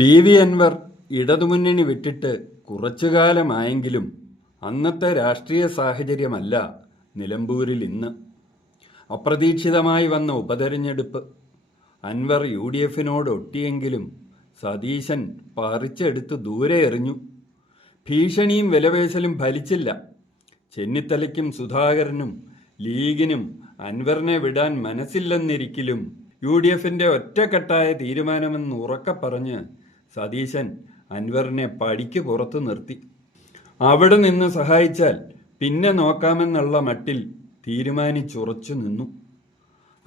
P. V. Anwar ഇടതുമുന്നണി വിട്ടിട്ട് കുറച്ചുകാലമായെങ്കിലും അന്നത്തെ രാഷ്ട്രീയ സാഹചര്യമല്ല നിലമ്പൂരിൽ ഇന്ന്. അപ്രതീക്ഷിതമായി വന്ന ഉപതെരഞ്ഞെടുപ്പ്. അൻവർ യു ഡി എഫിനോട് ഒട്ടിയെങ്കിലും സതീശൻ പറിച്ചെടുത്ത് ദൂരെ എറിഞ്ഞു. ഭീഷണിയും വിലവേശലും ഫലിച്ചില്ല. ചെന്നിത്തലയ്ക്കും സുധാകരനും ലീഗിനും അൻവറിനെ വിടാൻ മനസ്സില്ലെന്നിരിക്കലും യു ഡി എഫിന്റെ ഒറ്റക്കെട്ടായ തീരുമാനമെന്ന് ഉറക്കെ പറഞ്ഞ് സതീശൻ അൻവറിനെ പടിക്ക് പുറത്ത് നിർത്തി. അവിടെ നിന്ന് സഹായിച്ചാൽ പിന്നെ നോക്കാമെന്നുള്ള മട്ടിൽ തീരുമാനിച്ചുറച്ചു നിന്നു.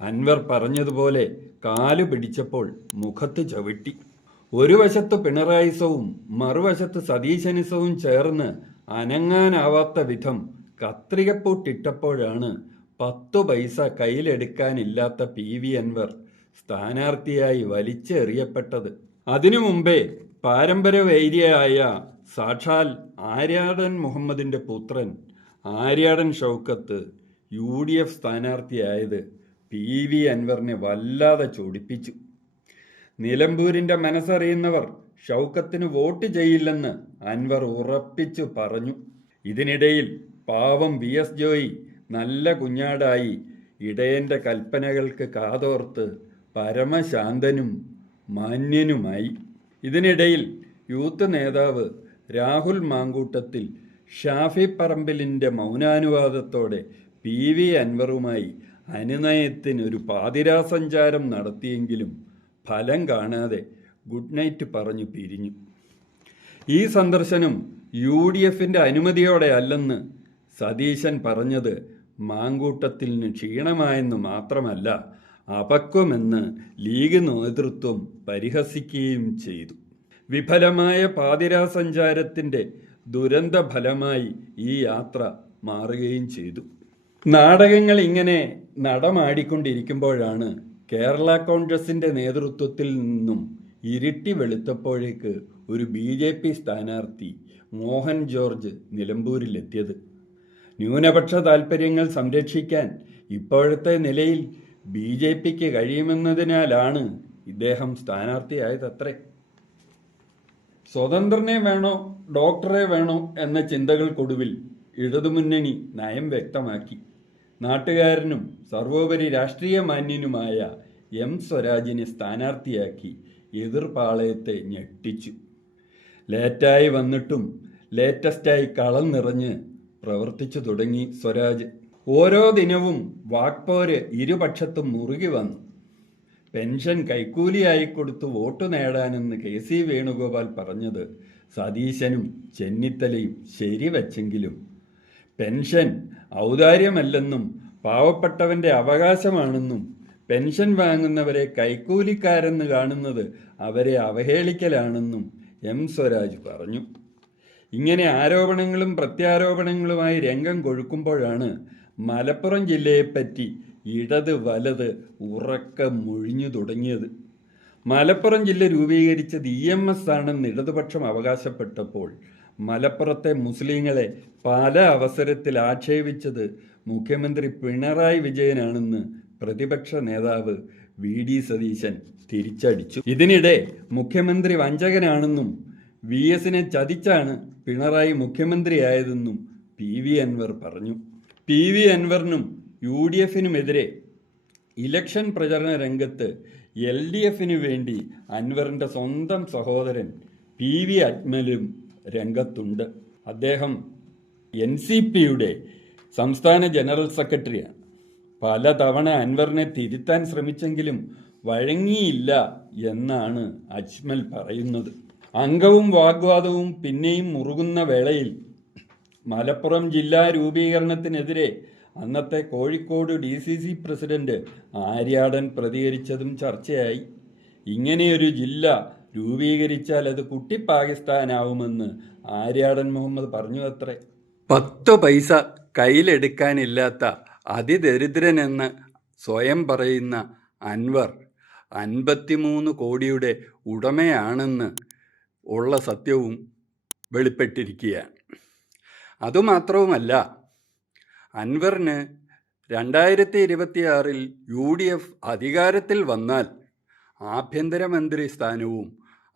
അൻവർ പറഞ്ഞതുപോലെ കാലു പിടിച്ചപ്പോൾ മുഖത്ത് ചവിട്ടി. ഒരു വശത്ത് പിണറായിസവും മറുവശത്ത് സതീശനിസവും ചേർന്ന് അനങ്ങാനാവാത്ത വിധം കത്രികപ്പൂട്ടിട്ടപ്പോഴാണ് പത്തു പൈസ കയ്യിലെടുക്കാനില്ലാത്ത പി വി അൻവർ സ്ഥാനാർത്ഥിയായി വലിച്ചെറിയപ്പെട്ടത്. അതിനു മുമ്പേ പാരമ്പര്യവൈര്യയായ സാക്ഷാൽ ആര്യാടൻ മുഹമ്മദിന്റെ പുത്രൻ Aryadan Shoukath U D F സ്ഥാനാർത്ഥിയായത് P V അൻവറിനെ വല്ലാതെ ചൊടിപ്പിച്ചു. നിലമ്പൂരിന്റെ മനസ്സറിയുന്നവർ ഷൗക്കത്തിന് വോട്ട് ചെയ്യില്ലെന്ന് അൻവർ ഉറപ്പിച്ചു പറഞ്ഞു. ഇതിനിടയിൽ പാവം വി എസ് ജോയി നല്ല കുഞ്ഞാടായി ഇടയന്റെ കൽപ്പനകൾക്ക് കാതോർത്ത് പരമശാന്തനും മാന്യനുമായി. ഇതിനിടയിൽ യൂത്ത് നേതാവ് രാഹുൽ മാങ്കൂട്ടത്തിൽ ഷാഫി പറമ്പിലിന്റെ മൗനാനുവാദത്തോടെ പി വി അൻവറുമായി അനുനയത്തിനൊരു പാതിരാസഞ്ചാരം നടത്തിയെങ്കിലും ഫലം കാണാതെ ഗുഡ് നൈറ്റ് പറഞ്ഞു പിരിഞ്ഞു. ഈ സന്ദർശനം യു ഡി എഫിന്റെ അനുമതിയോടെ അല്ലെന്ന് സതീശൻ പറഞ്ഞത് മാങ്കൂട്ടത്തിന് ക്ഷീണമായെന്ന് മാത്രമല്ല അപക്വമെന്ന് ലീഗ് നേതൃത്വം പരിഹസിക്കുകയും ചെയ്തു. വിഫലമായ പാതിരാസഞ്ചാരത്തിന്റെ ദുരന്ത ഫലമായി ഈ യാത്ര മാറുകയും ചെയ്തു. നാടകങ്ങൾ ഇങ്ങനെ നടമാടിക്കൊണ്ടിരിക്കുമ്പോഴാണ് കേരള കോൺഗ്രസിന്റെ നേതൃത്വത്തിൽ നിന്നും ഇരുട്ടി വെളുത്തപ്പോഴേക്ക് ഒരു ബി ജെ പി സ്ഥാനാർത്ഥി മോഹൻ ജോർജ് നിലമ്പൂരിലെത്തിയത്. ന്യൂനപക്ഷ താൽപ്പര്യങ്ങൾ സംരക്ഷിക്കാൻ ഇപ്പോഴത്തെ നിലയിൽ ബി ജെ പിക്ക് കഴിയുമെന്നതിനാലാണ് ഇദ്ദേഹം സ്ഥാനാർത്ഥിയായതത്രേ. സ്വതന്ത്രനെ വേണോ ഡോക്ടറെ വേണോ എന്ന ചിന്തകൾക്കൊടുവിൽ ഇടതുമുന്നണി നയം വ്യക്തമാക്കി. നാട്ടുകാരനും സർവോപരി രാഷ്ട്രീയ മാന്യനുമായ എം സ്വരാജിനെ സ്ഥാനാർത്ഥിയാക്കി എതിർപാളയത്തെ ഞെട്ടിച്ചു. ലേറ്റായി വന്നിട്ടും ലേറ്റസ്റ്റായി കളം നിറഞ്ഞ് പ്രവർത്തിച്ചു തുടങ്ങി സ്വരാജ്. ഓരോ ദിനവും വാക്പോര് ഇരുപക്ഷത്തും മുറുകി വന്നു. പെൻഷൻ കൈക്കൂലിയായി കൊടുത്ത് വോട്ട് നേടാനെന്ന് കെ സി വേണുഗോപാൽ പറഞ്ഞത് സതീശനും ചെന്നിത്തലയും ശരിവെച്ചെങ്കിലും. പെൻഷൻ ഔദാര്യമല്ലെന്നും പാവപ്പെട്ടവന്റെ അവകാശമാണെന്നും പെൻഷൻ വാങ്ങുന്നവരെ കൈക്കൂലിക്കാരെന്ന് കാണുന്നത് അവരെ അവഹേളിക്കലാണെന്നും എം സ്വരാജ് പറഞ്ഞു. ഇങ്ങനെ ആരോപണങ്ങളും പ്രത്യാരോപണങ്ങളുമായി രംഗം കൊഴുക്കുമ്പോഴാണ് മലപ്പുറം ജില്ലയെപ്പറ്റി ഇടത് വലത് ഉറക്കം മുഴിഞ്ഞു തുടങ്ങിയത്. മലപ്പുറം ജില്ല രൂപീകരിച്ചത് ഇ എം എസ് ആണെന്ന് ഇടതുപക്ഷം അവകാശപ്പെട്ടപ്പോൾ മലപ്പുറത്തെ മുസ്ലിങ്ങളെ പല അവസരത്തിൽ ആക്ഷേപിച്ചത് മുഖ്യമന്ത്രി പിണറായി വിജയനാണെന്ന് പ്രതിപക്ഷ നേതാവ് വി ഡി സതീശൻ തിരിച്ചടിച്ചു. ഇതിനിടെ മുഖ്യമന്ത്രി വഞ്ചകനാണെന്നും വി എസിനെ ചതിച്ചാണ് പിണറായി മുഖ്യമന്ത്രിയായതെന്നും പി വി അൻവർ പറഞ്ഞു. പി വി അൻവറിനും യു ഡി എഫിനുമെതിരെ ഇലക്ഷൻ പ്രചരണ രംഗത്ത് എൽ ഡി എഫിനു വേണ്ടി അൻവറിന്റെ സ്വന്തം സഹോദരൻ പി വി അജ്മലും രംഗത്തുണ്ട്. അദ്ദേഹം എൻ സി പിയുടെ സംസ്ഥാന ജനറൽ സെക്രട്ടറിയാണ്. പലതവണ അൻവറിനെ തിരുത്താൻ ശ്രമിച്ചെങ്കിലും വഴങ്ങിയില്ല എന്നാണ് അജ്മൽ പറയുന്നത്. അംഗവും വാഗ്വാദവും പിന്നെയും മുറുകുന്ന വേളയിൽ മലപ്പുറം ജില്ലാ രൂപീകരണത്തിനെതിരെ അന്നത്തെ Kozhikode D C C president Aryadan പ്രതികരിച്ചതും ചർച്ചയായി. ഇങ്ങനെയൊരു ജില്ല രൂപീകരിച്ചാൽ അത് കുട്ടി പാകിസ്ഥാനാവുമെന്ന് ആര്യാടൻ മുഹമ്മദ് പറഞ്ഞു അത്രേ പത്ത് പൈസ കയ്യിലെടുക്കാനില്ലാത്ത അതിദരിദ്രനെന്ന് സ്വയം പറയുന്ന അൻവർ അൻപത്തിമൂന്ന് കോടിയുടെ ഉടമയാണെന്ന് ഉള്ള സത്യവും വെളിപ്പെട്ടിരിക്കുകയാണ്. അതുമാത്രവുമല്ല. അൻവറിന് രണ്ടായിരത്തി ഇരുപത്തിയാറിൽ യു ഡി എഫ് അധികാരത്തിൽ വന്നാൽ ആഭ്യന്തരമന്ത്രി സ്ഥാനവും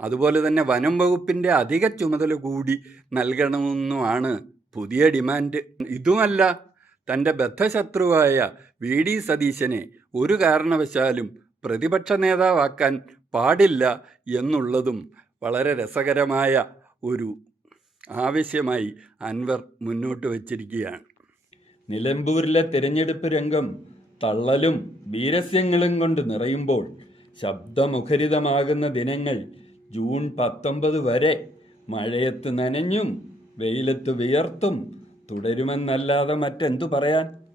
അതുപോലെ തന്നെ വനം വകുപ്പിന്റെ അധിക ചുമതല കൂടി നൽകണമെന്നുമാണ് പുതിയ ഡിമാൻഡ്. ഇതുമല്ല തന്റെ ബദ്ധശത്രുവായ വി ഡി സതീശനെ ഒരു കാരണവശാലും പ്രതിപക്ഷ നേതാവാക്കാൻ പാടില്ല എന്നുള്ളതും വളരെ രസകരമായ ഒരു ആവശ്യമായി അൻവർ മുന്നോട്ട് വച്ചിരിക്കുകയാണ്. നിലമ്പൂരിലെ തിരഞ്ഞെടുപ്പ് രംഗം തള്ളലും വീരസ്യങ്ങളും കൊണ്ട് നിറയുമ്പോൾ ശബ്ദമുഖരിതമാകുന്ന ദിനങ്ങൾ ജൂൺ പത്തൊമ്പത് വരെ മഴയത്ത് നനഞ്ഞും വെയിലത്ത് വിയർത്തും തുടരുമെന്നല്ലാതെ മറ്റെന്തു പറയാൻ?